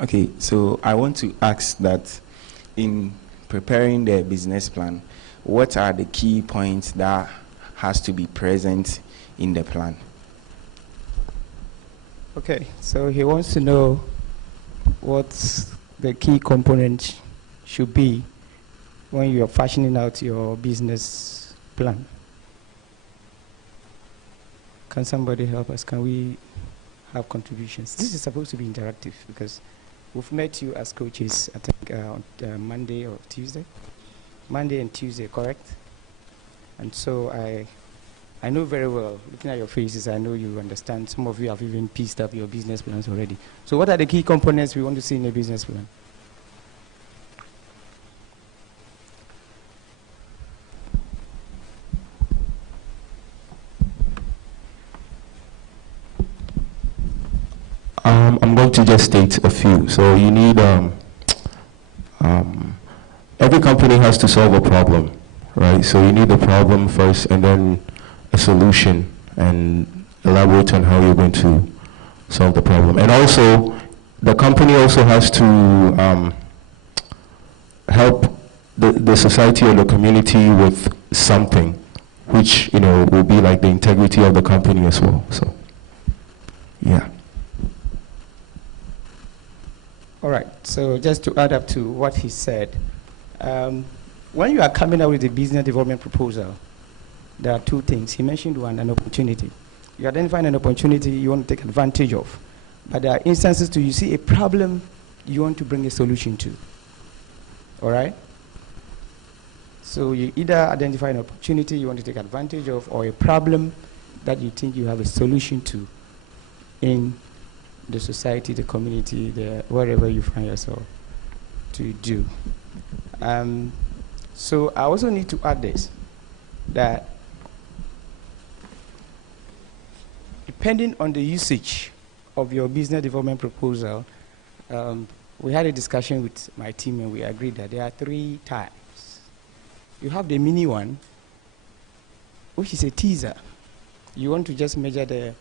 Okay, so I want to ask that in preparing the business plan, what are the key points that has to be present in the plan? Okay, so he wants to know what the key components should be when you're fashioning out your business plan. Can somebody help us? Can we have contributions? This is supposed to be interactive because we've met you as coaches, I think, on Monday or Tuesday. Monday and Tuesday, correct? And so I know very well, looking at your faces, I know you understand. Some of you have even pieced up your business plans already. So what are the key components we want to see in a business plan? I'm going to just state a few. So you need, every company has to solve a problem, right? So you need the problem first and then a solution and elaborate on how you're going to solve the problem. And also, the company also has to help the society or the community with something, which, you know, will be like the integrity of the company as well. So, yeah. All right, so just to add up to what he said, when you are coming out with a business development proposal, there are two things. He mentioned one, an opportunity. You identify an opportunity you want to take advantage of, but there are instances to you see a problem you want to bring a solution to. All right? So you either identify an opportunity you want to take advantage of or a problem that you think you have a solution to in the society, the community, wherever you find yourself to do. So I also need to add this, that depending on the usage of your business development proposal, we had a discussion with my team and we agreed that there are 3 types. You have the mini one, which is a teaser. You want to just measure the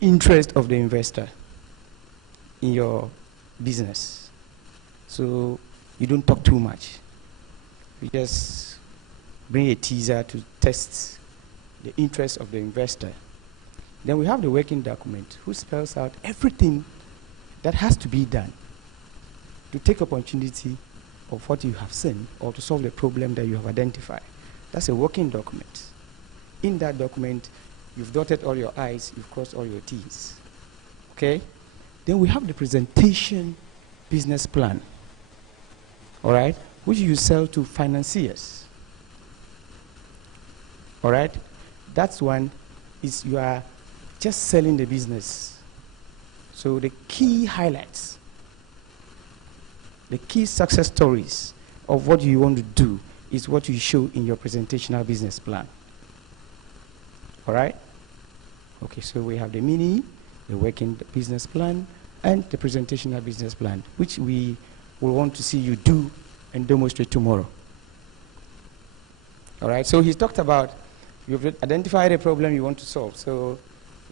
interest of the investor in your business. So you don't talk too much. You just bring a teaser to test the interest of the investor. Then we have the working document, which spells out everything that has to be done to take opportunity of what you have seen or to solve the problem that you have identified. That's a working document. In that document, you've dotted all your I's, you've crossed all your T's. Okay? Then we have the presentation business plan. All right? Which you sell to financiers. All right? That's one is you are just selling the business. So the key highlights, the key success stories of what you want to do is what you show in your presentational business plan. All right? Okay, so we have the mini, the working business plan, and the presentational business plan, which we will want to see you do and demonstrate tomorrow. All right, so he's talked about, you've identified a problem you want to solve. So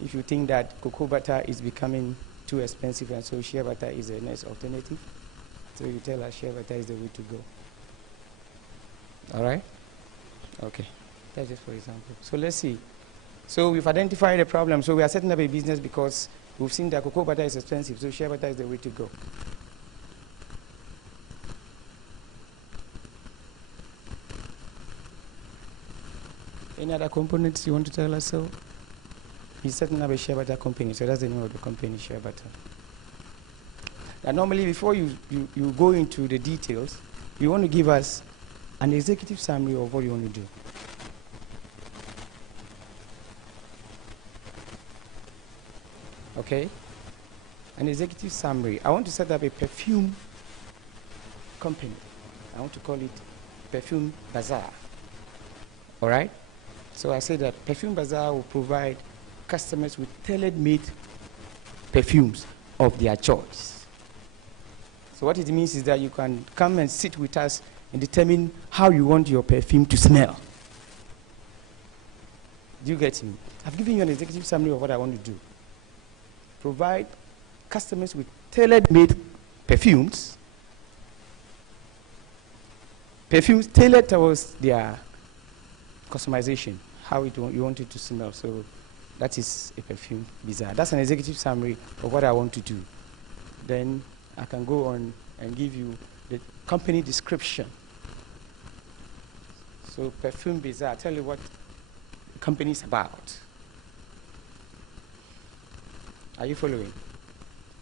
if you think that cocoa butter is becoming too expensive and so shea butter is a nice alternative, so you tell us shea butter is the way to go. All right? Okay, that's just for example. So let's see. So we've identified a problem. So we are setting up a business because we've seen that cocoa butter is expensive, so shea butter is the way to go. Any other components you want to tell us? So he's setting up a shea butter company, so that's the name of the company, shea butter. Now normally before you go into the details, you want to give us an executive summary of what you want to do. Okay? An executive summary. I want to set up a perfume company. I want to call it Perfume Bazaar. All right? So I say that Perfume Bazaar will provide customers with tailored-made perfumes of their choice. So what it means is that you can come and sit with us and determine how you want your perfume to smell. Do you get me? I've given you an executive summary of what I want to do. Provide customers with tailored-made perfumes tailored towards their customization, how you want it to smell. So that is a perfume bazaar. That's an executive summary of what I want to do. Then I can go on and give you the company description. So perfume bazaar, I'll tell you what the company is about. Are you following?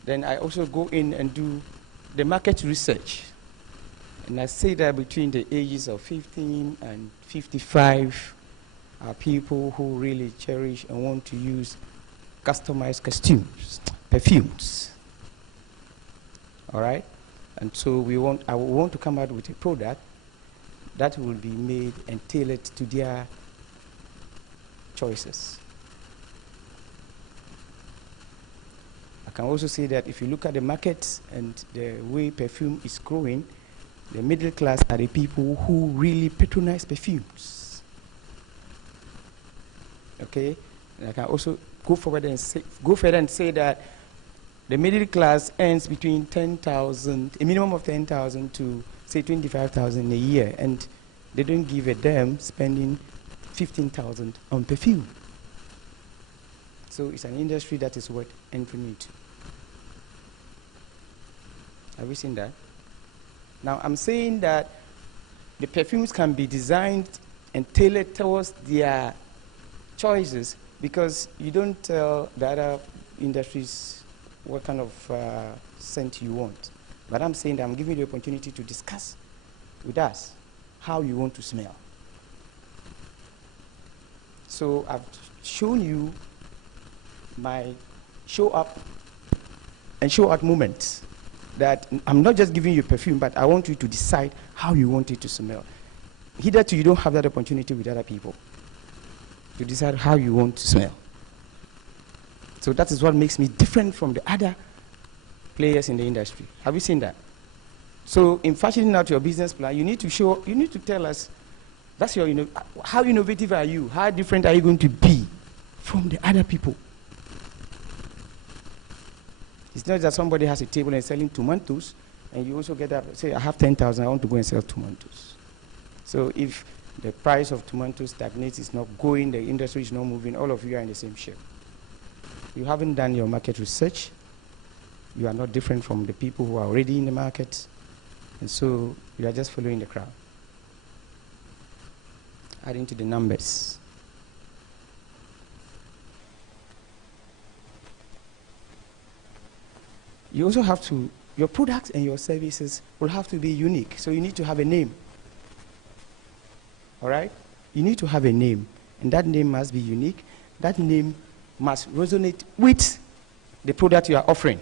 Then I also go in and do the market research. And I say that between the ages of 15 and 55 are people who really cherish and want to use customized perfumes. All right? And so I want to come out with a product that will be made and tailored to their choices. I can also say that if you look at the market and the way perfume is growing, the middle class are the people who really patronize perfumes. Okay? And I can also go further and say that the middle class earns between 10,000, a minimum of 10,000 to say 25,000 a year, and they don't give a damn spending 15,000 on perfume. So it's an industry that is worth entering into. Have you seen that? Now I'm saying that the perfumes can be designed and tailored towards their choices because you don't tell the other industries what kind of scent you want. But I'm saying that I'm giving you the opportunity to discuss with us how you want to smell. So I've shown you my show up and show out moments that I'm not just giving you perfume, but I want you to decide how you want it to smell. Hitherto, you don't have that opportunity with other people to decide how you want to smell. So that is what makes me different from the other players in the industry. Have you seen that? So in fashioning out your business plan, you need to tell us, that's your, how innovative are you? How different are you going to be from the other people? It's not that somebody has a table and selling tomatoes, and you also get up and say, I have 10,000, I want to go and sell tomatoes. So if the price of tomatoes stagnates, it's not going, the industry is not moving, all of you are in the same shape. You haven't done your market research. You are not different from the people who are already in the market. And so you are just following the crowd. Adding to the numbers. You also have to, your products and your services will have to be unique. So you need to have a name. All right? You need to have a name. And that name must be unique. That name must resonate with the product you are offering.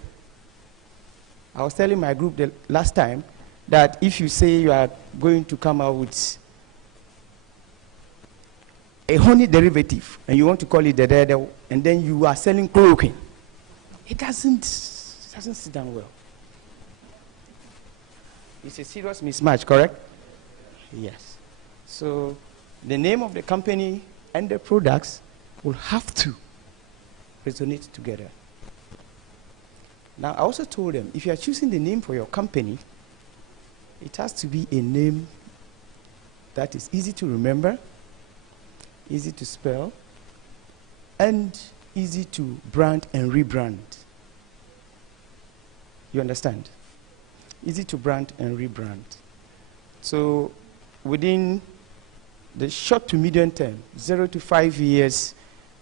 I was telling my group the last time that if you say you are going to come out with a honey derivative and you want to call it the dede, and then you are selling chloroquine, it doesn't sit down well. It's a serious mismatch, correct? Yes. So the name of the company and the products will have to resonate together. Now, I also told them, if you are choosing the name for your company, it has to be a name that is easy to remember, easy to spell, and easy to brand and rebrand. You understand? Easy to brand and rebrand. So within the short to medium term, 0 to 5 years,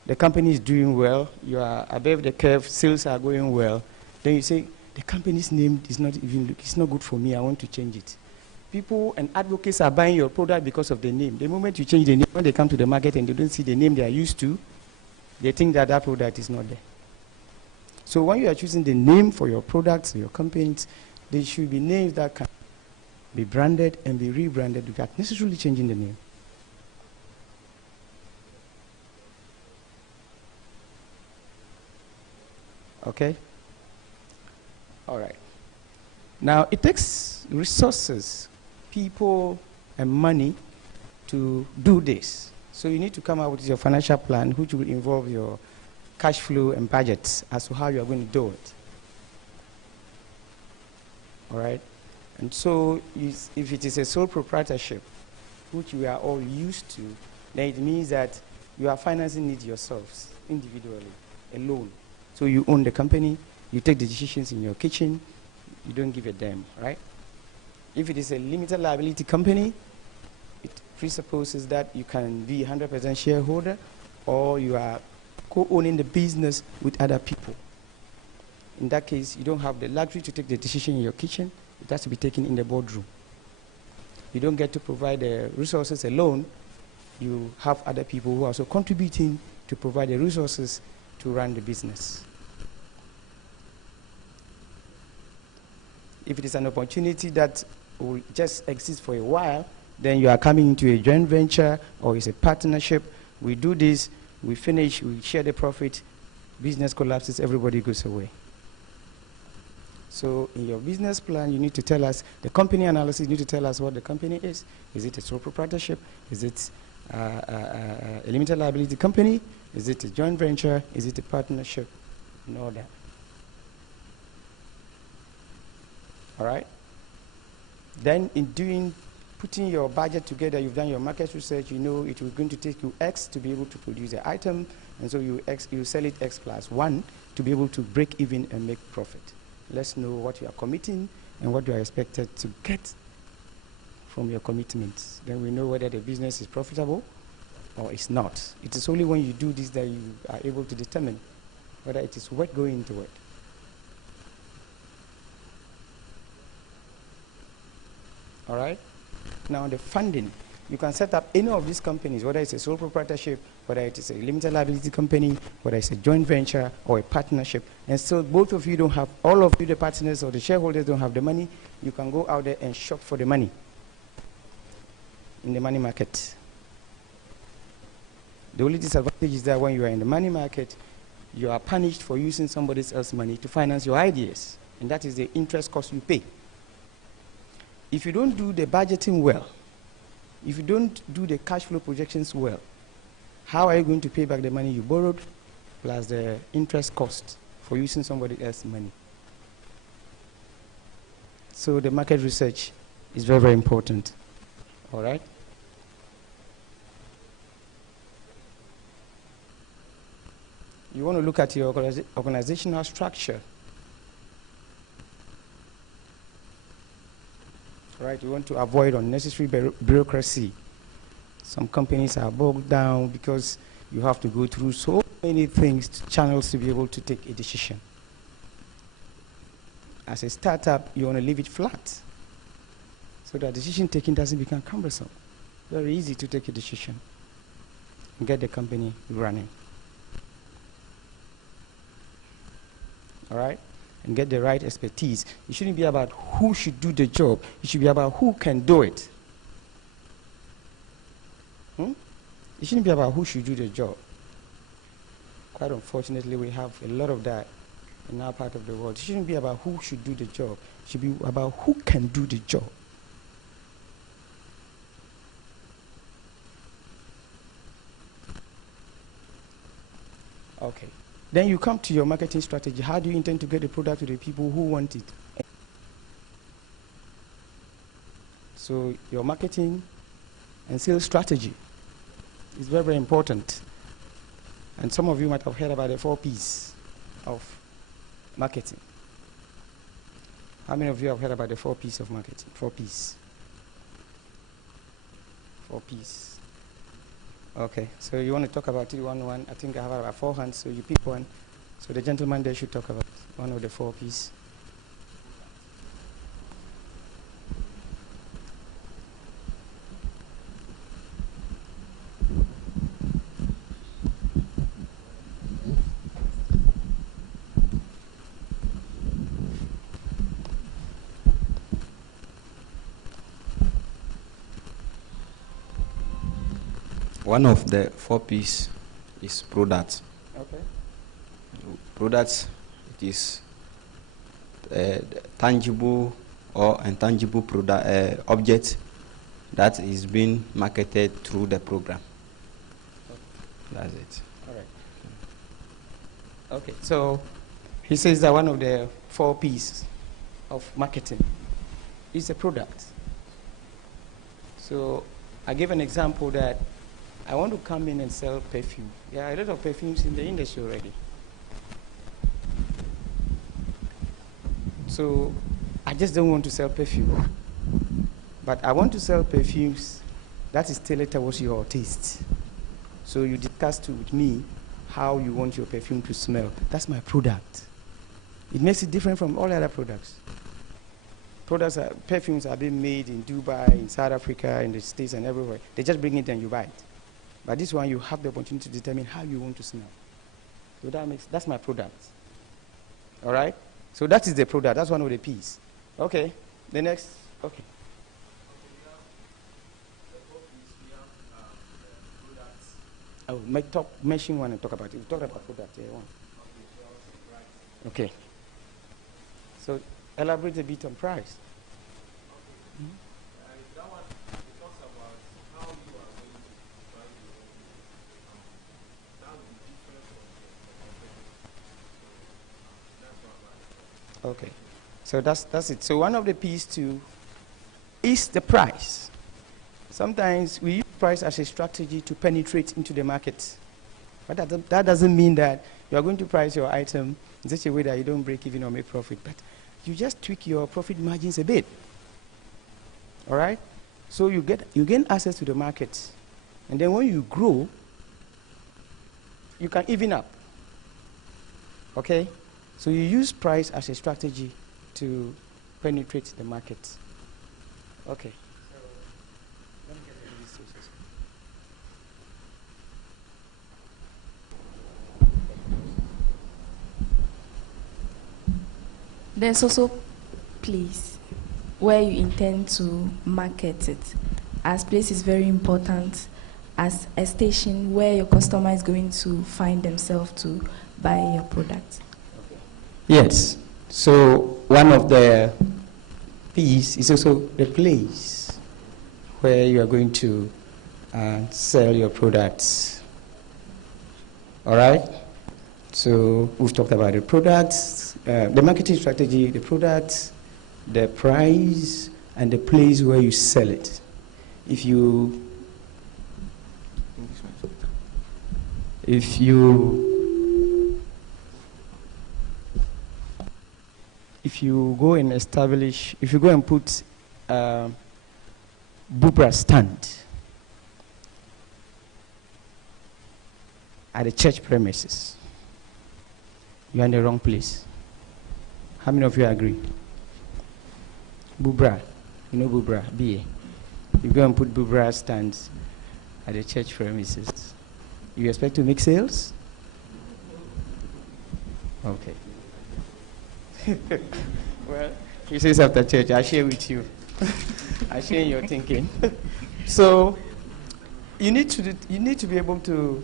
the company is doing well, you are above the curve, sales are going well, then you say, the company's name is not even, it's not good for me, I want to change it. People and advocates are buying your product because of the name. The moment you change the name, when they come to the market and they don't see the name they are used to, they think that that product is not there. So when you are choosing the name for your products or your companies, they should be names that can be branded and be rebranded without necessarily changing the name. Okay? All right. Now, it takes resources, people, and money to do this. So you need to come up with your financial plan, which will involve your cash flow and budgets as to how you are going to do it. All right? And so if it is a sole proprietorship, which we are all used to, then it means that you are financing it yourselves individually, alone. So you own the company, you take the decisions in your kitchen, you don't give a damn, right? If it is a limited liability company, it presupposes that you can be 100% shareholder, or you are co-owning the business with other people. In that case, you don't have the luxury to take the decision in your kitchen. It has to be taken in the boardroom. You don't get to provide the resources alone. You have other people who are also contributing to provide the resources to run the business. If it is an opportunity that will just exist for a while, then you are coming into a joint venture or it's a partnership. We do this, we finish, we share the profit, business collapses, everybody goes away. So in your business plan, you need to tell us, the company analysis, you need to tell us what the company is. Is it a sole proprietorship? Is it a limited liability company? Is it a joint venture? Is it a partnership? And all that. All right? Then in putting your budget together, you've done your market research, you know it will going to take you X to be able to produce the item, and so you sell it X plus 1 to be able to break even and make profit. Let's know what you are committing and what you are expected to get from your commitments. Then we know whether the business is profitable or it's not. It is only when you do this that you are able to determine whether it is worth going into it. All right? Now the funding. You can set up any of these companies, whether it's a sole proprietorship, whether it is a limited liability company, whether it's a joint venture or a partnership, and still both of you don't have, all of you, the partners or the shareholders, don't have the money. You can go out there and shop for the money in the money market. The only disadvantage is that when you are in the money market, you are punished for using somebody else's money to finance your ideas, and that is the interest cost you pay. If you don't do the budgeting well, if you don't do the cash flow projections well, how are you going to pay back the money you borrowed plus the interest cost for using somebody else's money? So the market research is very, very important. All right? You want to look at your organizational structure. Right, you want to avoid unnecessary bureaucracy. Some companies are bogged down because you have to go through so many things, channels to be able to take a decision. As a startup, you want to leave it flat so that decision taking doesn't become cumbersome. Very easy to take a decision and get the company running. All right? And get the right expertise. It shouldn't be about who should do the job. It should be about who can do it. It shouldn't be about who should do the job. Quite unfortunately, we have a lot of that in our part of the world. It shouldn't be about who should do the job. It should be about who can do the job. Okay. Then you come to your marketing strategy. How do you intend to get the product to the people who want it? So your marketing and sales strategy is very, very important. And some of you might have heard about the 4 Ps of marketing. How many of you have heard about the 4 Ps of marketing? 4 Ps. 4 Ps. Okay, so you want to talk about it one. I think I have about 4 hands, so you pick one. So the gentleman there should talk about one of the 4 Ps. One of the 4 Ps is product. Okay. Products, it is tangible or intangible product object that is being marketed through the program. That's it. All right. Okay, so he says that one of the 4 Ps of marketing is a product. So I gave an example that I want to come in and sell perfume. There are a lot of perfumes in the industry already. So I just don't want to sell perfume. But I want to sell perfumes that is tailored towards your taste. So you discussed with me how you want your perfume to smell. That's my product. It makes it different from all other products. Perfumes are being made in Dubai, in South Africa, in the States and everywhere. They just bring it and you buy it. But this one, you have the opportunity to determine how you want to smell. So that's my product. All right? So that is the product. That's one of the P's. Okay. The next. Okay. Oh, mention one and talk about it. We talked about product. One. Okay. So elaborate a bit on price. Okay. That one, it talks about how you are going to price your own. That will be different from the Okay. So that's it. So one of the P's too is the price. Sometimes we use price as a strategy to penetrate into the market. But that doesn't mean that you are going to price your item in such a way that you don't break even or make profit. But you just tweak your profit margins a bit. All right? So you gain access to the market. And then when you grow, you can even up. Okay? So you use price as a strategy to penetrate the market. Okay. So let me get the illustrations. There's also place where you intend to market it, as place is very important as a station where your customer is going to find themselves to buy your product. Yes. So one of the P's is also the place where you are going to sell your products. All right? So we've talked about the products, the marketing strategy, the products, the price, and the place where you sell it. If you go and establish, if you go and put Bubra stand at the church premises, you are in the wrong place. How many of you agree? Bubra, you know Bubra, BA. You go and put Bubra stands at the church premises. You expect to make sales? Okay. Well, he says after church, I share with you. I share your thinking. So you need to be able to,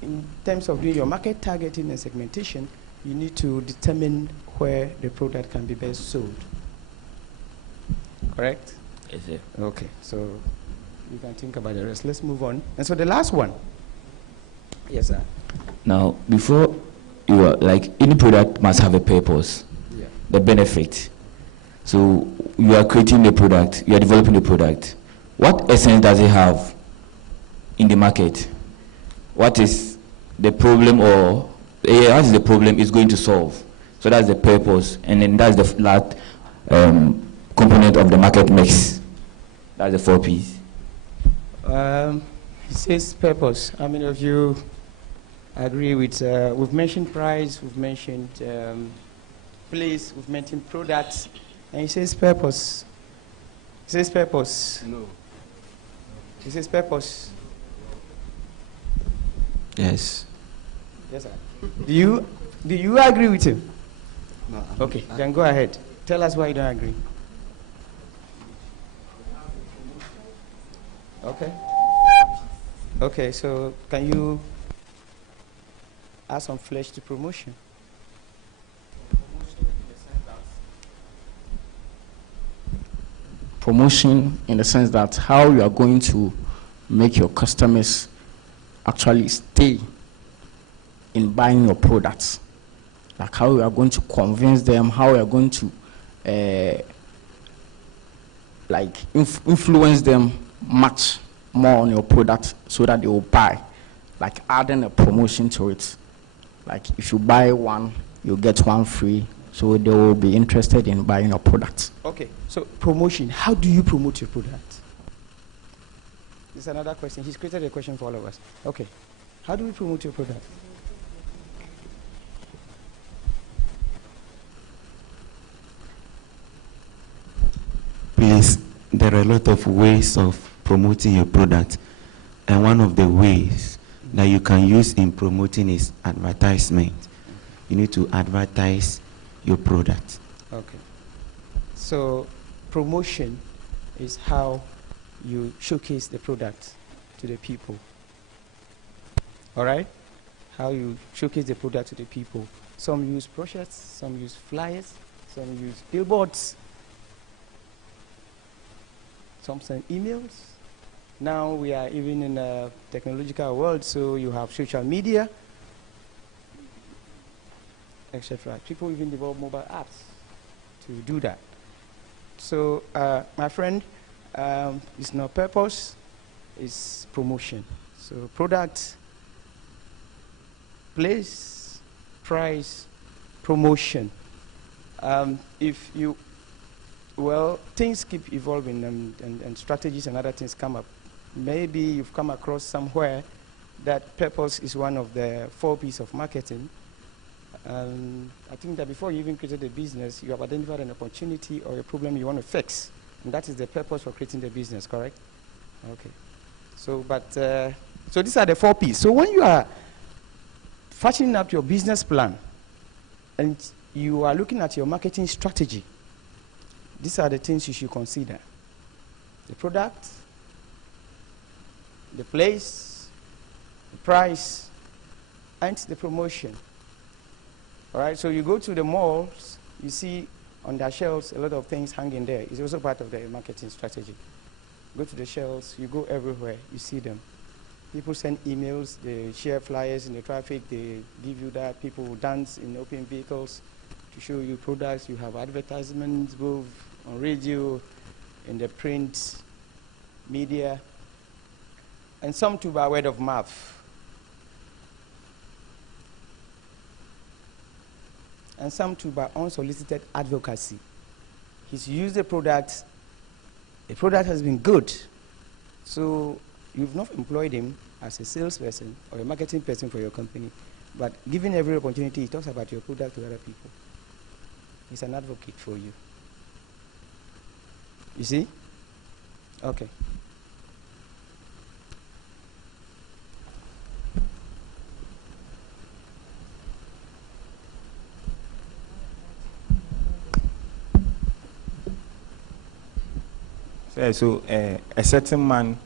in terms of doing your market targeting and segmentation, you need to determine where the product can be best sold. Correct? Yes, sir. Okay, so you can think about the rest. Let's move on. And so the last one. Yes, sir. Now, before you are, like, any product must have a purpose, Yeah. the benefit. So you are creating the product, you are developing the product. What essence does it have in the market? What is the problem, or what is the problem it's going to solve? So that's the purpose, and then that's the last component of the market mix. That's the 4 P's. It says purpose. How many of you agree with, we've mentioned price, we've mentioned place, we've mentioned products, and it says purpose. It says purpose. No. It says purpose. Yes. Yes, sir. Do you agree with him? No. Okay, then go ahead. Tell us why you don't agree. Okay. Okay, so can you add some flesh to promotion? Promotion in the sense that how you are going to make your customers actually stay in buying your products. Like how you are going to convince them, how you are going to like influence them much more on your product so that they will buy, like adding a promotion to it. Like if you buy one, you get one free, so they will be interested in buying your product. Okay, so promotion, how do you promote your product? This is another question. He's created a question for all of us. Okay, how do we promote your product? Please, there are a lot of ways of promoting your product, and one of the ways that you can use in promoting is advertisement. You need to advertise your product. Okay. So promotion is how you showcase the product to the people. All right? How you showcase the product to the people. Some use brochures, some use flyers, some use billboards, some send emails. Now we are even in a technological world, so you have social media, etc. People even develop mobile apps to do that. So, my friend, it's not purpose, it's promotion. So, product, place, price, promotion. If you, well, things keep evolving and strategies and other things come up. Maybe you've come across somewhere that purpose is one of the 4 P's of marketing. I think that before you even created a business, you have identified an opportunity or a problem you want to fix. And that is the purpose for creating the business, correct? Okay. So, so these are the 4 P's. So when you are fashioning up your business plan and you are looking at your marketing strategy, these are the things you should consider. The product, the place, the price, and the promotion. All right, so you go to the malls, you see on their shelves a lot of things hanging there. It's also part of the marketing strategy. Go to the shelves, you go everywhere, you see them. People send emails, they share flyers in the traffic, they give you that. People dance in open vehicles to show you products. You have advertisements, both on radio, in the print media, and some too by word of mouth. And some too by unsolicited advocacy. He's used the product has been good, so you've not employed him as a salesperson or a marketing person for your company, but given every opportunity, he talks about your product to other people. He's an advocate for you. You see? Okay. So a certain man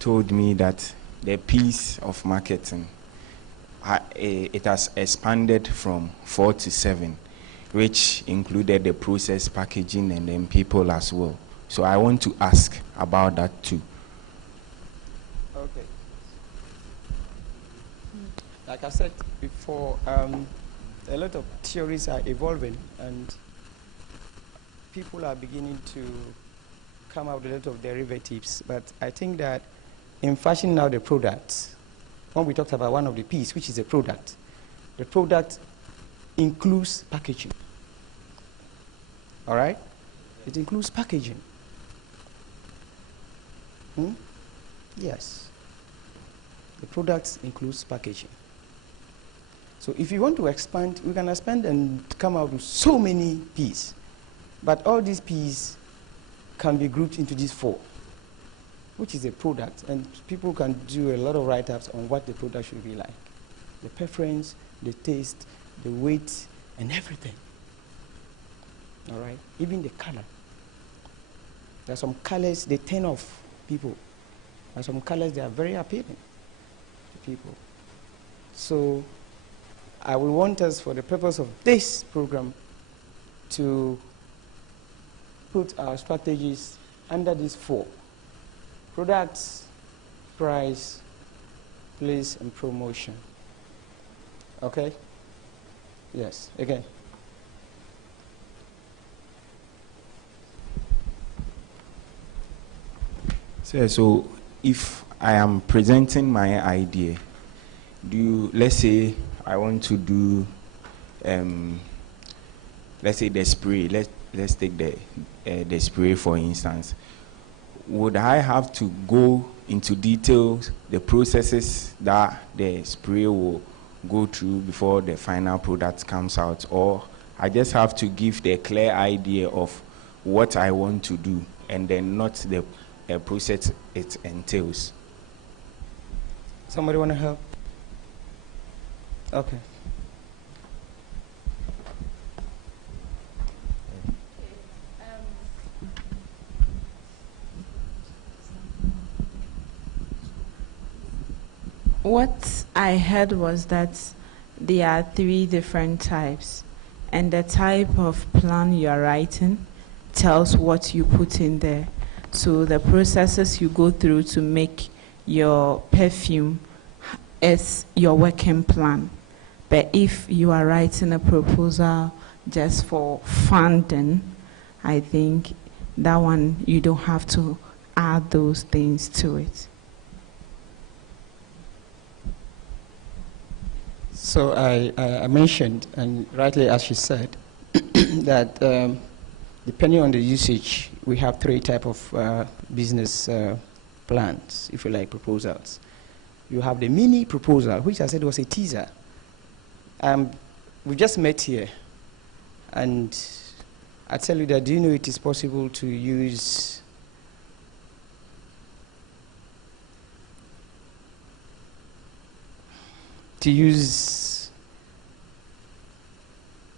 told me that the piece of marketing, it has expanded from 4 to 7, which included the process, packaging, and then people as well. So I want to ask about that too. Okay. Like I said before, a lot of theories are evolving, and people are beginning to come out with a lot of derivatives. But I think that in fashioning out the product, when we talked about one of the P's, which is the product includes packaging. All right? It includes packaging. Yes. The product includes packaging. So if you want to expand, we can expand and come out with so many P's. But all these P's can be grouped into these 4, which is a product, and people can do a lot of write-ups on what the product should be like. The preference, the taste, the weight, and everything. All right? Even the color. There are some colors, they turn off people. There are some colors, they are very appealing to people. So I will want us, for the purpose of this program, to put our strategies under these 4: products, price, place, and promotion. Okay? Yes, again. So if I am presenting my idea, let's say I want to do, let's say the spray. Let's take the spray for instance. Would I have to go into details, the processes that the spray will go through before the final product comes out, or I just have to give the clear idea of what I want to do and then not the process it entails? Somebody want to help? Okay. What I heard was that there are 3 different types, and the type of plan you are writing tells what you put in there. So the processes you go through to make your perfume is your working plan. But if you are writing a proposal just for funding, I think that one you don't have to add those things to it. So I mentioned, and rightly as she said, that depending on the usage, we have 3 types of business plans, if you like, proposals. You have the mini proposal, which I said was a teaser. We just met here, and I tell you that, do you know it is possible to use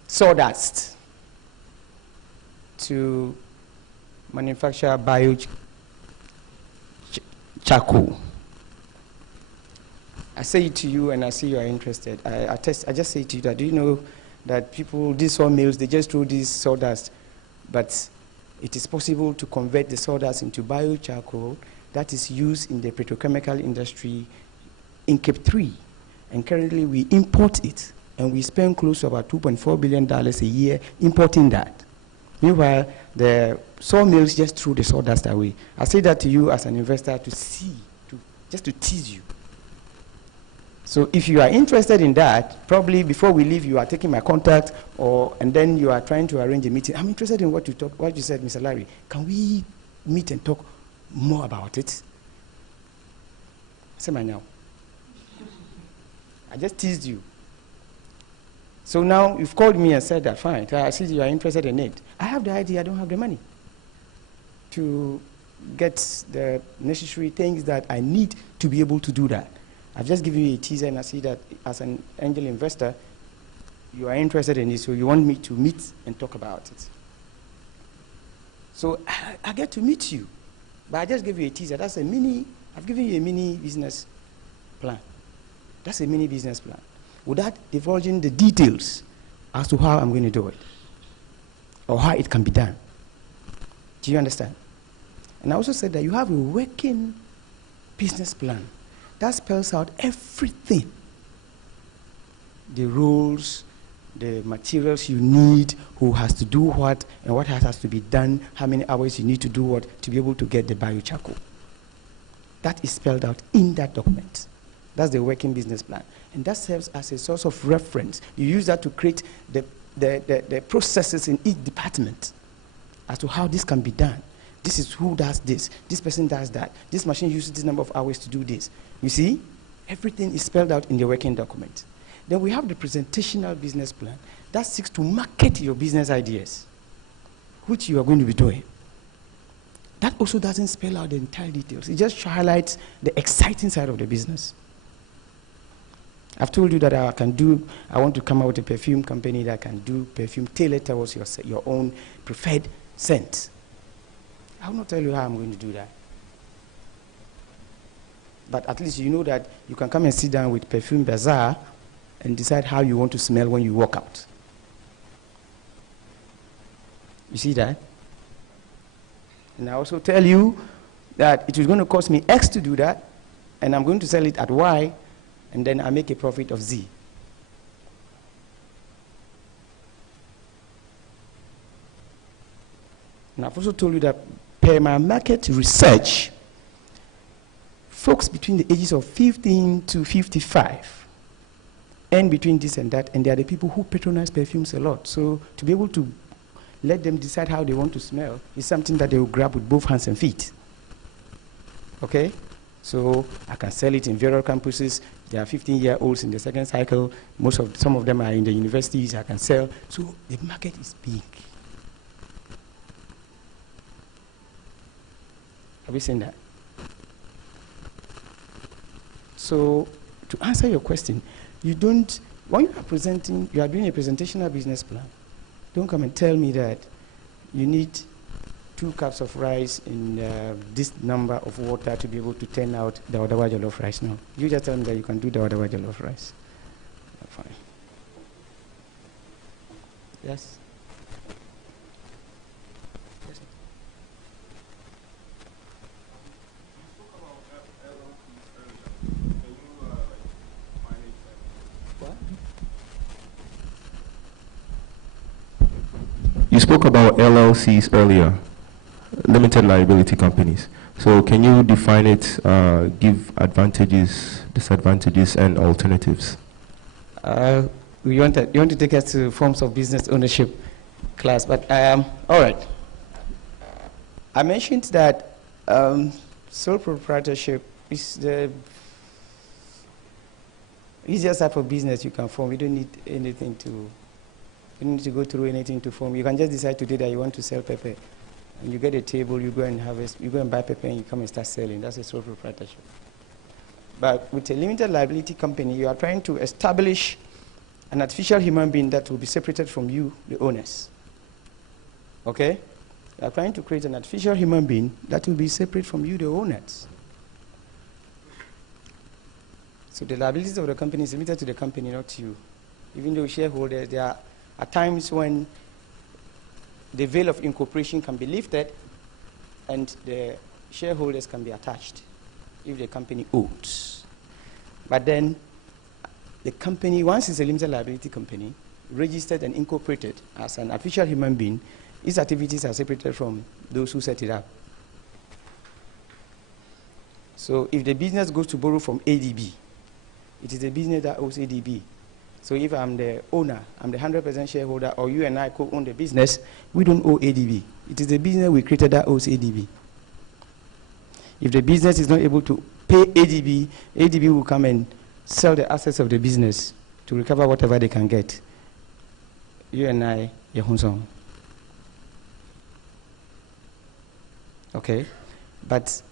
sawdust to manufacture charcoal? I say it to you, and I see you are interested. I just say to you that, do you know that people, these sawmills, they just throw this sawdust, but it is possible to convert the sawdust into biocharcoal that is used in the petrochemical industry in Cape 3. And currently we import it, and we spend close to about $2.4 billion a year importing that. Meanwhile, the sawmills just threw the sawdust away. I say that to you as an investor to see, just to tease you. So if you are interested in that, probably before we leave, you are taking my contact, and then you are trying to arrange a meeting. I'm interested in what you said, Mr. Larry. Can we meet and talk more about it? Say my now. I just teased you. So now you've called me and said that, fine, I see you are interested in it. I have the idea, I don't have the money to get the necessary things that I need to be able to do that. I've just given you a teaser, and I see that as an angel investor, you are interested in it, so you want me to meet and talk about it. So I get to meet you, but I just gave you a teaser. I've given you a mini business plan. That's a mini business plan, without divulging the details as to how I'm going to do it or how it can be done. Do you understand? And I also said that you have a working business plan that spells out everything. The rules, the materials you need, who has to do what, and what has to be done, how many hours you need to do what to be able to get the biocharcoal. That is spelled out in that document. That's the working business plan. And that serves as a source of reference. You use that to create the processes in each department as to how this can be done. This is who does this. This person does that. This machine uses this number of hours to do this. You see? Everything is spelled out in the working document. Then we have the presentational business plan that seeks to market your business ideas, which you are going to be doing. That also doesn't spell out the entire details. It just highlights the exciting side of the business. I've told you that I want to come out with a perfume company that can do perfume tailored towards your own preferred scent. I will not tell you how I'm going to do that. But at least you know that you can come and sit down with Perfume Bazaar and decide how you want to smell when you walk out. You see that? And I also tell you that it is going to cost me X to do that, and I'm going to sell it at Y, and then I make a profit of Z. And I've also told you that per my market research, folks between the ages of 15 to 55, and between this and that, and they are the people who patronize perfumes a lot. So to be able to let them decide how they want to smell is something that they will grab with both hands and feet. Okay? So I can sell it in various campuses. There are 15-year-olds in the second cycle. Some of them are in the universities. I can sell. So the market is big. Have you seen that? So to answer your question, you don't, when you are presenting, you are doing a presentational business plan, don't come and tell me that you need 2 cups of rice in this number of water to be able to turn out the Odawa jollof rice. No. You just tell me that you can do the Odawa jollof rice. Fine. Yes? Yes. You spoke about LLCs earlier, limited liability companies. So can you define it, give advantages, disadvantages, and alternatives? You want to take us to forms of business ownership class, but all right. I mentioned that sole proprietorship is the easiest type of business you can form. You don't need anything to, you don't need to go through anything to form. You can just decide today that you want to sell pepper, and you get a table, you go and harvest, you go and buy pepper, and you come and start selling. That's a sole proprietorship. But with a limited liability company, you are trying to establish an artificial human being that will be separated from you, the owners. Okay? You are trying to create an artificial human being that will be separate from you, the owners. So the liabilities of the company is limited to the company, not you. Even though shareholders, there are at times when the veil of incorporation can be lifted and the shareholders can be attached if the company owns. But then the company, once it's a limited liability company, registered and incorporated as an artificial human being, its activities are separated from those who set it up. So if the business goes to borrow from ADB, it is a business that owes ADB. So if I'm the owner, I'm the 100% shareholder, or you and I co-own the business, we don't owe ADB. It is the business we created that owes ADB. If the business is not able to pay ADB, ADB will come and sell the assets of the business to recover whatever they can get. You and I, Yehunsong. Okay? But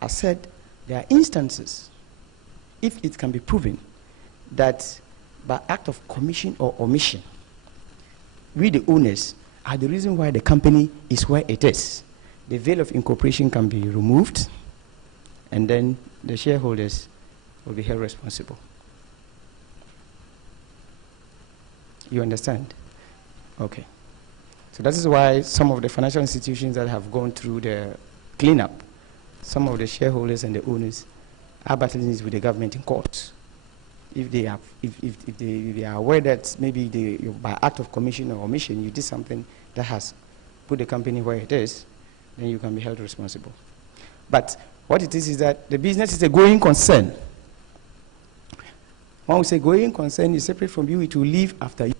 I said there are instances, if it can be proven, that by act of commission or omission, we the owners are the reason why the company is where it is. The veil of incorporation can be removed, and then the shareholders will be held responsible. You understand? Okay. So that is why some of the financial institutions that have gone through the cleanup, some of the shareholders and the owners are battling this with the government in court. If they are aware that maybe by act of commission or omission you did something that has put the company where it is, then you can be held responsible. But what it is that the business is a going concern. When we say going concern is separate from you, it will live after you.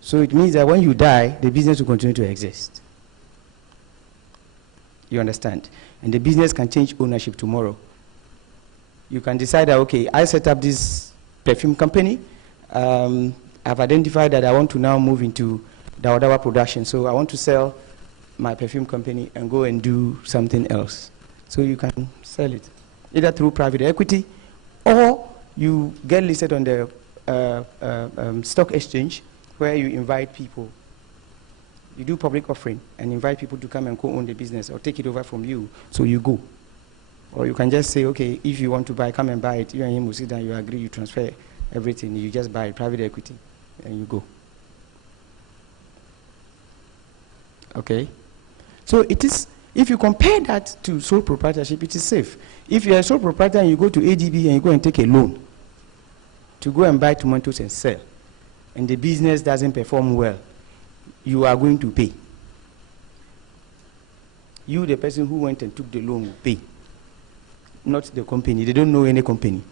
So it means that when you die, the business will continue to exist. You understand? And the business can change ownership tomorrow. You can decide that, okay, I set up this perfume company. I've identified that I want to now move into the Odawa production. So I want to sell my perfume company and go and do something else. So you can sell it, either through private equity or you get listed on the stock exchange where you invite people. You do public offering and invite people to come and co-own the business or take it over from you, so you go. Or you can just say, okay, if you want to buy, come and buy it. You and him will sit down, you agree, you transfer everything. You just buy private equity, and you go. Okay? So it is, if you compare that to sole proprietorship, it is safe. If you are a sole proprietor and you go to ADB and you go and take a loan to go and buy tomatoes and sell, and the business doesn't perform well, you are going to pay. You, the person who went and took the loan, will pay. not the company. They don't know any company.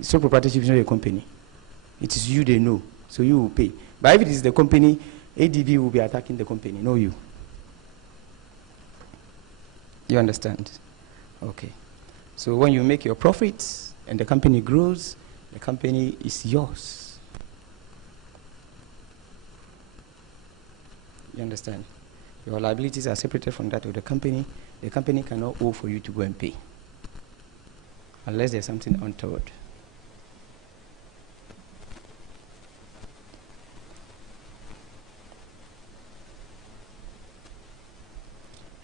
Sole proprietorship is not a company. It is you they know, so you will pay. But if it is the company, ADB will be attacking the company, not you. You understand? Okay. So when you make your profits and the company grows, the company is yours. You understand? Your liabilities are separated from that of the company. The company cannot owe for you to go and pay, unless there's something untoward.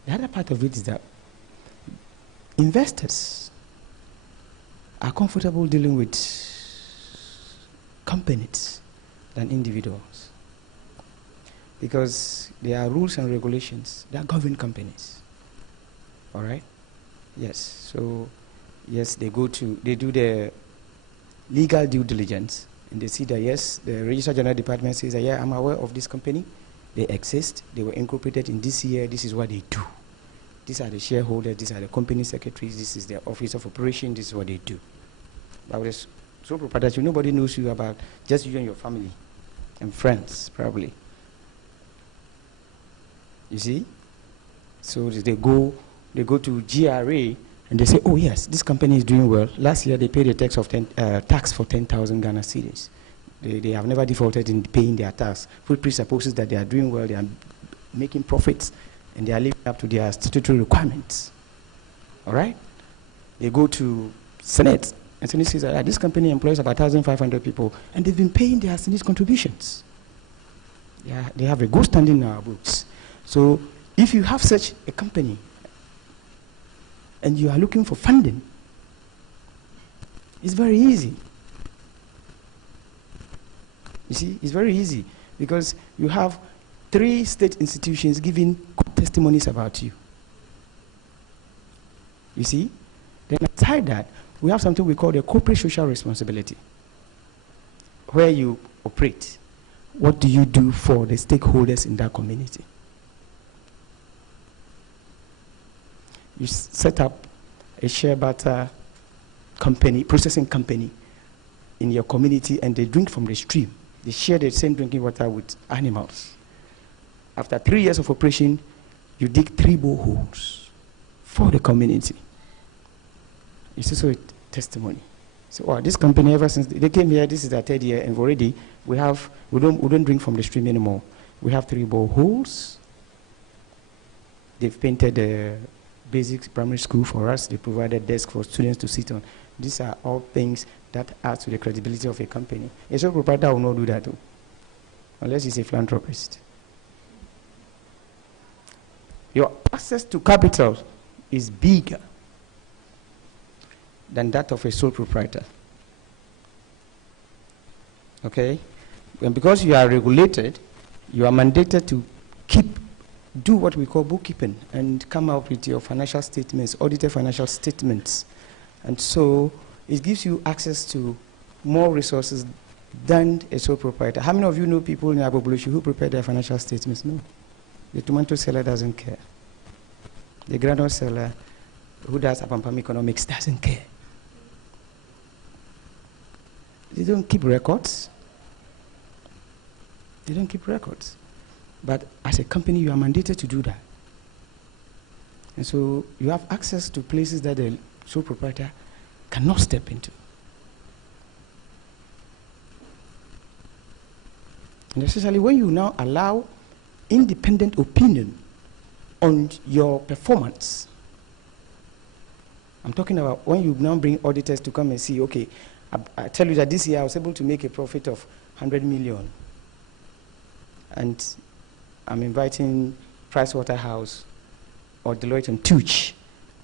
The other part of it is that investors are comfortable dealing with companies than individuals, because there are rules and regulations that govern companies. All right? Yes. So, yes, they do the legal due diligence, and they see that, yes, the Registrar General Department says that, yeah, I'm aware of this company. They exist. They were incorporated in this year. This is what they do. These are the shareholders. These are the company secretaries. This is their office of operation. This is what they do. But with sole proprietorship, nobody knows you about, just you and your family and friends, probably. You see? So they go to GRA and they say, oh yes, this company is doing well. Last year they paid a tax for 10,000 Ghana cedis. They have never defaulted in paying their tax, which presupposes that they are doing well, they are making profits, and they are living up to their statutory requirements. All right? They go to Senate, and Senate says that this company employs about 1,500 people, and they've been paying their Senate contributions. They have a good standing in our books. So if you have such a company, and you are looking for funding, it's very easy. You see, it's very easy, because you have 3 state institutions giving testimonies about you. You see? Then aside that, we have something we call the corporate social responsibility. Where you operate, what do you do for the stakeholders in that community? You set up a share butter company, processing company in your community, and they drink from the stream. They share the same drinking water with animals. After 3 years of operation, you dig 3 boreholes for the community. It's also a testimony. So, wow, this company, ever since they came here, this is their 3rd year, and already we don't drink from the stream anymore. We have 3 boreholes. They've painted the basic primary school for us. They provided desks for students to sit on. These are all things that add to the credibility of a company. A sole proprietor will not do that, though, unless he's a philanthropist. Your access to capital is bigger than that of a sole proprietor. Okay? And because you are regulated, you are mandated to do what we call bookkeeping and come up with your financial statements, audited financial statements. And so it gives you access to more resources than a sole proprietor. How many of you know people in Abobulushi who prepare their financial statements? No. The tomato seller doesn't care. The granule seller who does Apampam economics doesn't care. They don't keep records. They don't keep records. But as a company, you are mandated to do that. And so you have access to places that the sole proprietor cannot step into. And especially when you now allow independent opinion on your performance. I'm talking about when you now bring auditors to come and see, okay, I tell you that this year I was able to make a profit of 100 million. And I'm inviting Pricewaterhouse or Deloitte and Touche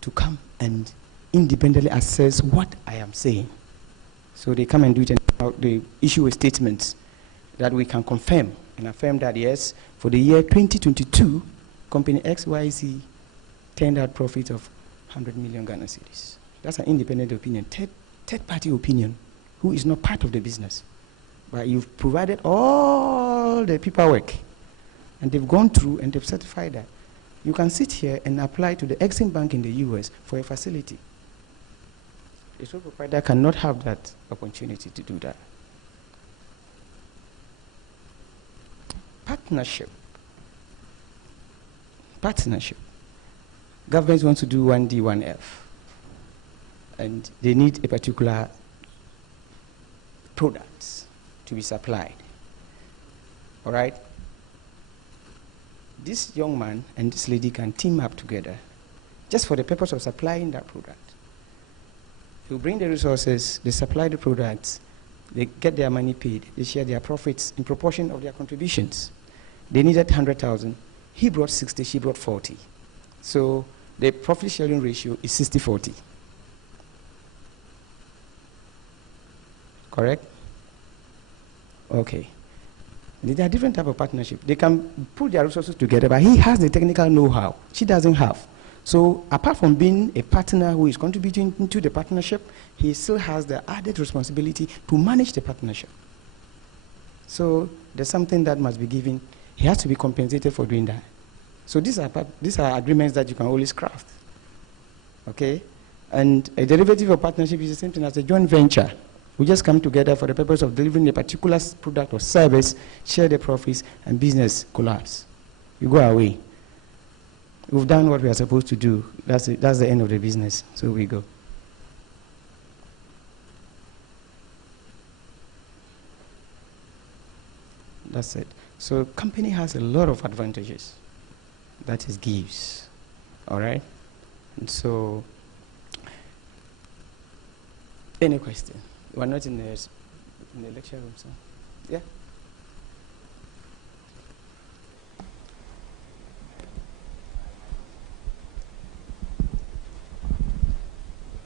to come and independently assess what I am saying. So they come and do it, and they issue a statement that we can confirm and affirm that, yes, for the year 2022, company XYZ turned out profit of 100 million Ghana cedis. That's an independent opinion, third-party opinion, who is not part of the business. But you've provided all the paperwork, and they've gone through and they've certified that. You can sit here and apply to the Exim Bank in the US for a facility. A sole proprietor cannot have that opportunity to do that. Partnership. Governments want to do 1D, 1F, and they need a particular product to be supplied. All right? This young man and this lady can team up together just for the purpose of supplying that product. You bring the resources, they supply the products, they get their money paid, they share their profits in proportion of their contributions. They needed 100,000. He brought 60, she brought 40. So the profit sharing ratio is 60-40. Correct? Okay. There are different types of partnership. They can put their resources together, but he has the technical know-how. She doesn't have. So apart from being a partner who is contributing into the partnership, he still has the added responsibility to manage the partnership. So there's something that must be given. He has to be compensated for doing that. So these are agreements that you can always craft. Okay? And a derivative of partnership is the same thing as a joint venture. We just come together for the purpose of delivering a particular product or service, share the profits, and business collapse. You go away. We've done what we are supposed to do. That's the end of the business. So we go. That's it. So company has a lot of advantages that it gives. All right? And so, any question? We're not in the lecture room, so yeah.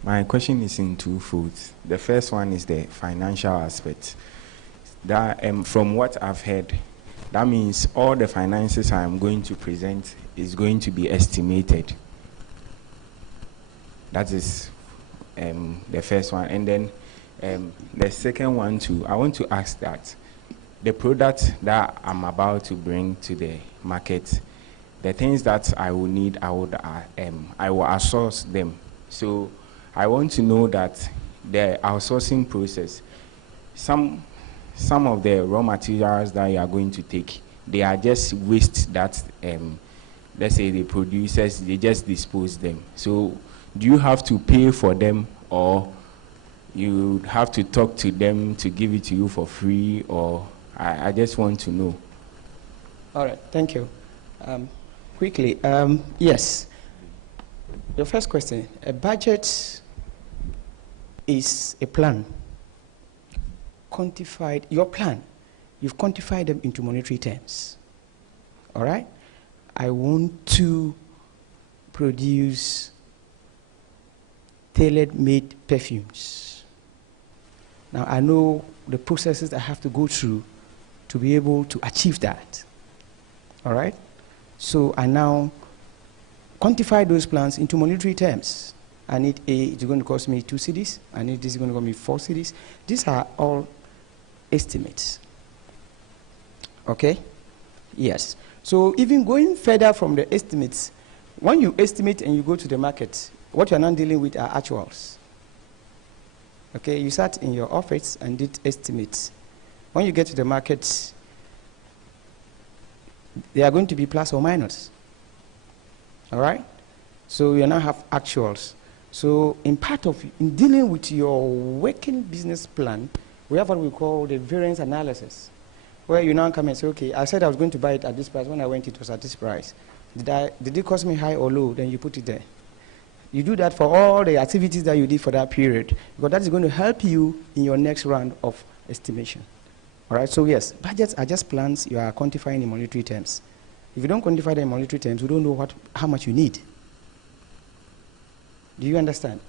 My question is in two folds. The first one is the financial aspect. That from what I've heard, that means all the finances I am going to present is going to be estimated. That is the first one. And then the second one too, I want to ask that the product that I'm about to bring to the market, the things that I will need, I will outsource them. So I want to know that the outsourcing process, some of the raw materials that you are going to take, they are just waste that, let's say the producers, they just dispose them. So do you have to pay for them, or you have to talk to them to give it to you for free, or I just want to know. All right, thank you. Quickly, yes. Your first question, a budget is a plan. Quantified, your plan, you've quantified them into monetary terms. All right? I want to produce tailor-made perfumes. Now, I know the processes I have to go through to be able to achieve that. All right? So I now quantify those plans into monetary terms. I need it's going to cost me 2 cedis. I need this is going to cost me 4 cedis. These are all estimates. Okay? Yes. So even going further from the estimates, when you estimate and you go to the market, what you're not dealing with are actuals. Okay? You sat in your office and did estimates. When you get to the market, they are going to be plus or minus. All right? So you now have actuals. So in dealing with your working business plan, we have what we call the variance analysis, where you now come and say, okay, I said I was going to buy it at this price. When I went, it was at this price. Did it cost me high or low? Then you put it there. You do that for all the activities that you did for that period, because that is going to help you in your next round of estimation. All right, so yes, budgets are just plans you are quantifying in monetary terms. If you don't quantify them in monetary terms, you don't know how much you need. Do you understand?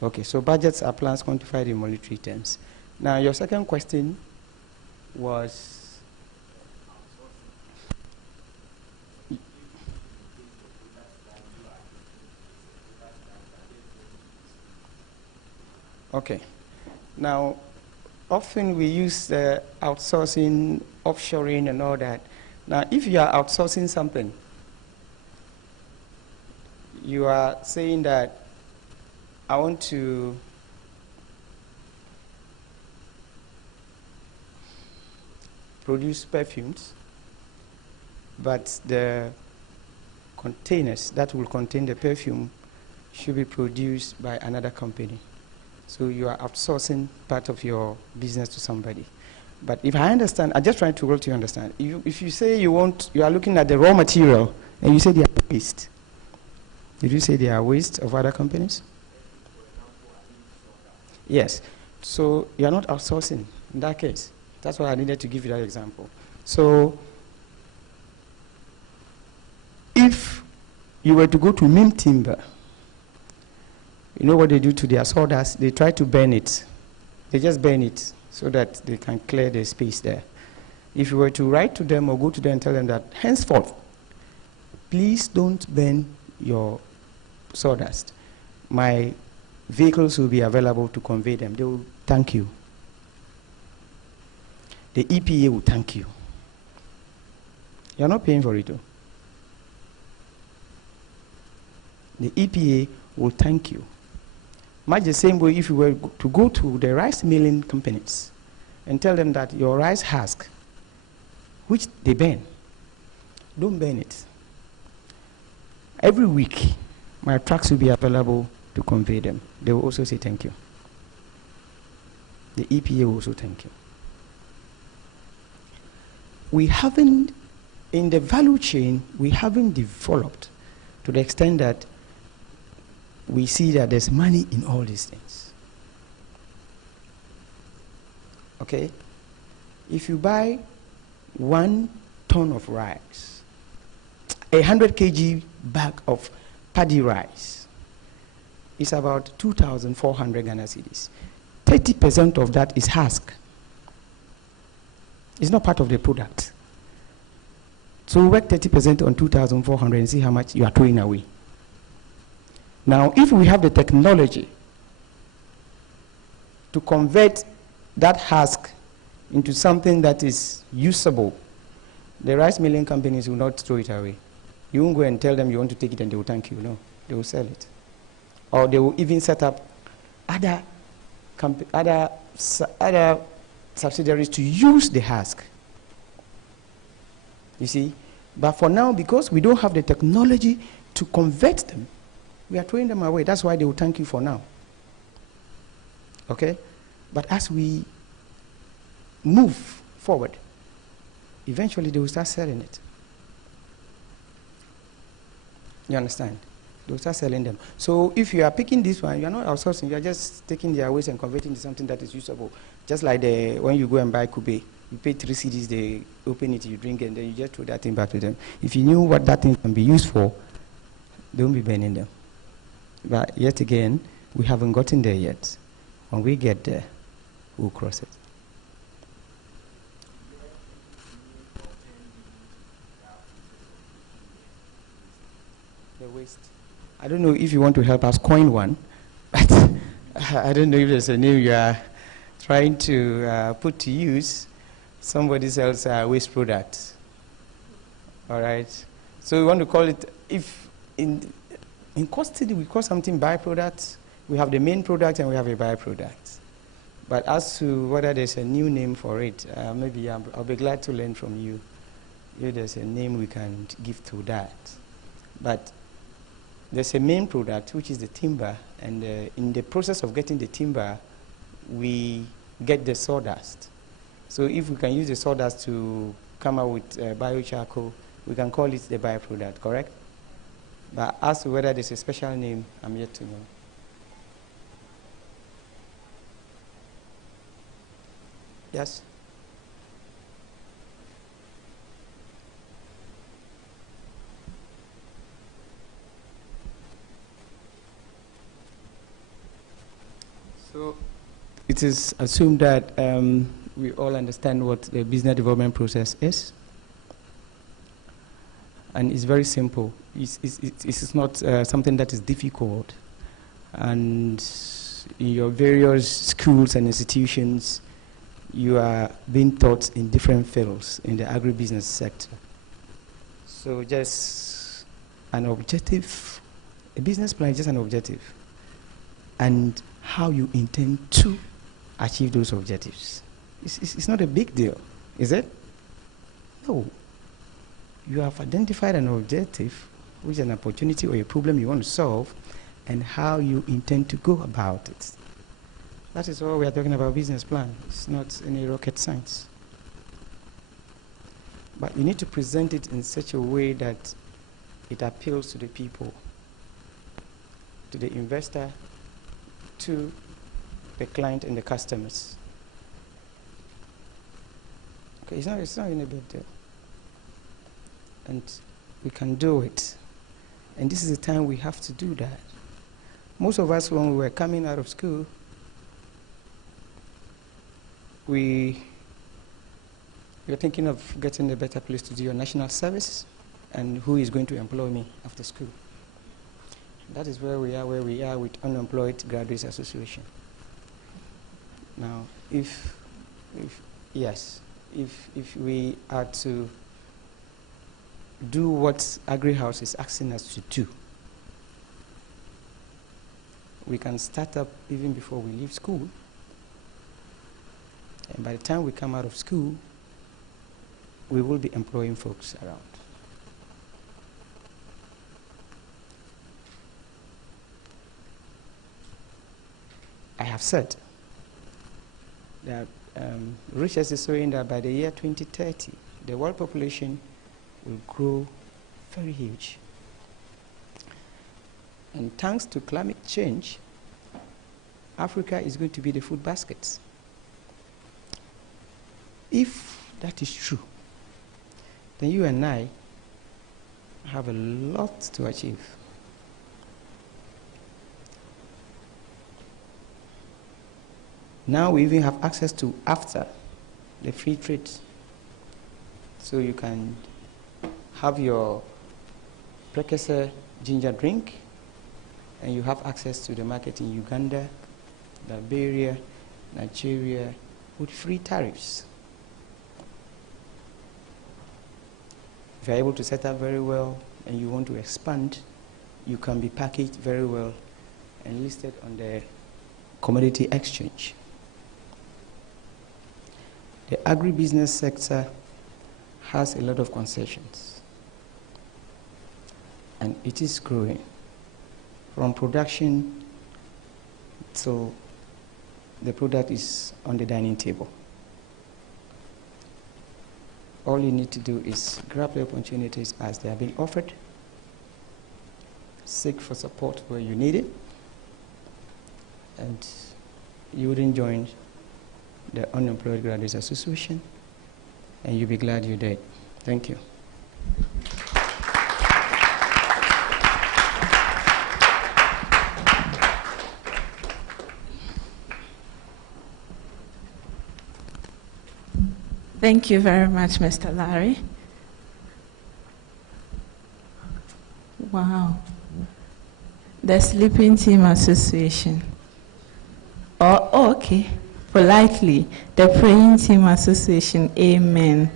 Okay, so budgets are plans quantified in monetary terms. Now, your second question was... Okay. Now, often we use outsourcing, offshoring, and all that. Now, if you are outsourcing something, you are saying that I want to produce perfumes, but the containers that will contain the perfume should be produced by another company. So you are outsourcing part of your business to somebody. But if I understand, I'm just trying to work to understand. If you say you are looking at the raw material and you say they are waste, did you say they are waste of other companies? Yes. So you are not outsourcing in that case. That's why I needed to give you that example. So if you were to go to neem timber, you know what they do to their sawdust? They try to burn it. They just burn it so that they can clear the space there. If you were to write to them or go to them and tell them that, henceforth, please don't burn your sawdust. My vehicles will be available to convey them. They will thank you. The EPA will thank you. You're not paying for it, though. The EPA will thank you. Much the same way if you were to go to the rice milling companies and tell them that your rice husk, which they burn, don't burn it. Every week, my trucks will be available to convey them. They will also say thank you. The EPA will also thank you. We haven't, in the value chain, we haven't developed to the extent that we see that there's money in all these things. Okay? If you buy 1 ton of rice, 100 kg bag of paddy rice is about 2,400 Ghana cedis. 30% of that is husk. It's not part of the product. So work 30% on 2,400 and see how much you are throwing away. Now, if we have the technology to convert that husk into something that is usable, the rice milling companies will not throw it away. You won't go and tell them you want to take it and they will thank you. No, they will sell it. Or they will even set up other subsidiaries to use the husk. You see? But for now, because we don't have the technology to convert them, we are throwing them away. That's why they will thank you for now. Okay? But as we move forward, eventually they will start selling it. You understand? They will start selling them. So if you are picking this one, you are not outsourcing. You are just taking their waste and converting it to something that is usable. Just like when you go and buy Kube, you pay 3 cedis, they open it, you drink it, and then you just throw that thing back to them. If you knew what that thing can be used for, they won't be burning them. But yet again, we haven't gotten there yet. When we get there, we'll cross it. The waste. I don't know if you want to help us coin one, but I don't know if there's a name you are trying to put to use. Somebody sells a waste product. All right. So we want to call it, if in custody, we call something byproduct. We have the main product and we have a byproduct. But as to whether there's a new name for it, maybe I'll be glad to learn from you if there's a name we can give to that. But there's a main product, which is the timber, and in the process of getting the timber, we get the sawdust. So if we can use the sawdust to come out with biocharcoal, we can call it the byproduct, correct? But as to whether there's a special name, I'm yet to know. Yes? So it is assumed that we all understand what the business development process is. And it's very simple. It's not something that is difficult. And in your various schools and institutions, you are being taught in different fields in the agribusiness sector. So just an objective, a business plan is just an objective. And how you intend to achieve those objectives. It's not a big deal, is it? No. You have identified an objective, which is an opportunity or a problem you want to solve, and how you intend to go about it. That is what we are talking about business plan. It's not any rocket science. But you need to present it in such a way that it appeals to the people, to the investor, to the client and the customers. Okay, it's not any big deal. And we can do it. And this is the time we have to do that. Most of us, when we were coming out of school, we were thinking of getting a better place to do your national service and who is going to employ me after school. That is where we are with Unemployed Graduates Association. Now, if we are to do what Agri-House is asking us to do, we can start up even before we leave school. And by the time we come out of school, we will be employing folks around. I have said that research is showing that by the year 2030, the world population will grow very huge. And thanks to climate change, Africa is going to be the food basket. If that is true, then you and I have a lot to achieve. Now we even have access to AFTA, the free trade. So you can have your precursor ginger drink, and you have access to the market in Uganda, Liberia, Nigeria, with free tariffs. If you're able to set up very well and you want to expand, you can be packaged very well and listed on the commodity exchange. The agribusiness sector has a lot of concessions, and it is growing from production till the product is on the dining table. All you need to do is grab the opportunities as they are being offered, seek for support where you need it, and you wouldn't join the Unemployed Graduates Association, and you'll be glad you did. Thank you. Thank you very much, Mr. Larry. Wow. The Sleeping Team Association. Oh, okay. Politely, the Praying Team Association. Amen.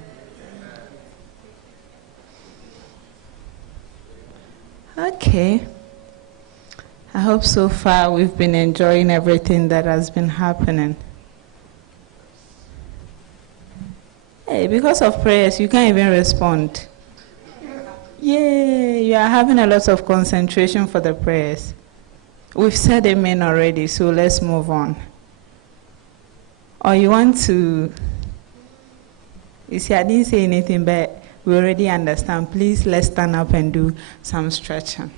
Okay. I hope so far we've been enjoying everything that has been happening. Hey, because of prayers, you can't even respond. Yay, you are having a lot of concentration for the prayers. We've said amen already, so let's move on. Or you want to... You see, I didn't say anything, but we already understand. Please, let's stand up and do some stretching.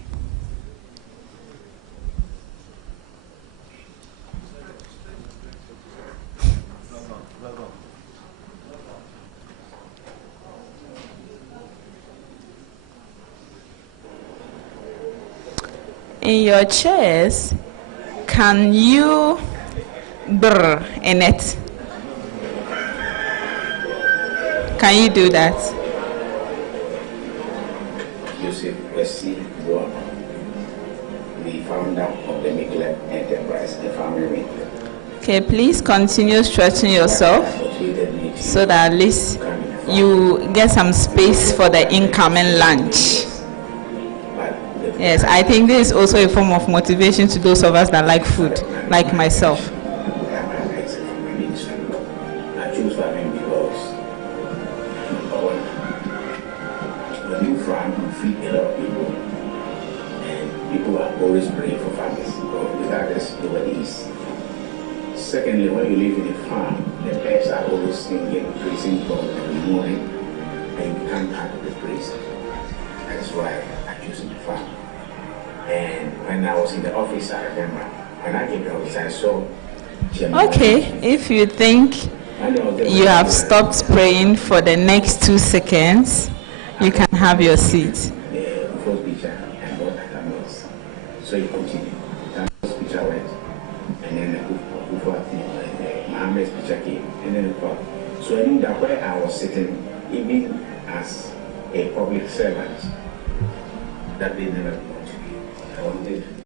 In your chairs, can you brr in it? Can you do that? Joseph Wesley Brown, the founder of the Mikler Enterprise, the family maker. Okay, please continue stretching yourself so that at least you get some space for the incoming lunch. Yes, I think this is also a form of motivation to those of us that like food, like myself. I choose famine because a lot of people. And people are always praying for farmers, regardless of what it is. Secondly, when you live in a farm, the birds are always singing, praising God every morning, and you become part of the praise. That's why I choose the farm. And when I was in the office, I remember, when I came to the office, I saw Okay, if you think you have stopped praying for the next 2 seconds, you can have your seat. First picture and bought cameras. So you continue. That first picture went, and then the Mohammed's picture came, and then the call. So I knew that where I was sitting, even as a public servant, that they never wanted to be. I wanted